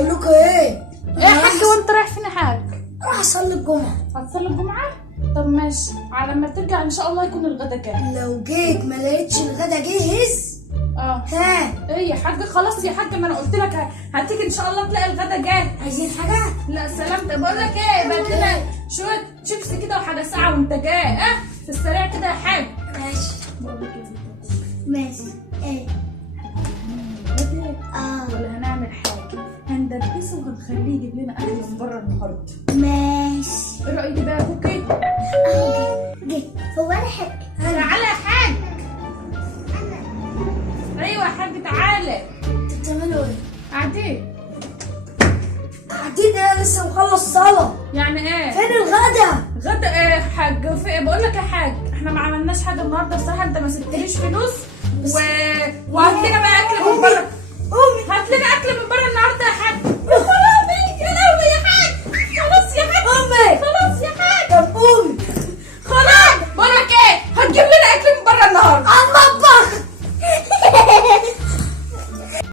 بقول لكم ايه يا حاج وانت رايح فين يا حاج؟ راح اصلي الجمعه. هتصلي الجمعة؟ طب ماشي، على ما ترجع ان شاء الله يكون الغدا جاهز. لو جيت ما لقيتش الغدا جاهز ها ايه يا حاج؟ خلاص يا حاج، ما انا قلت لك هتيجي ان شاء الله تلاقي الغدا جاهز. عايزين حاجه؟ لا سلامتك، بقول لك ايه، بقى كده شويه شيبسي كده وحاجه ساعه وانت جاي في السريع كده يا حاج. ماشي بقول لك ايه، ماشي. ايه ولا هنعمل حاجه، هندبسه وهنخليه يجيب لنا اكل من بره النهارده. ماشي. ايه رايك بقى يا بوكي؟ جيت هو انا حق. تعالى يا حاج. ايوه يا حاج تعالى. انتوا بتعملوا ايه؟ قاعدين. قاعدين ايه؟ لسه مخلص صلاه. يعني ايه؟ فين الغدا؟ غدا ايه يا حاج؟ في بقول لك يا حاج، احنا ما عملناش حاجه النهارده الصراحه، انت ما سبتليش فلوس وهات لنا بقى اكل من بره.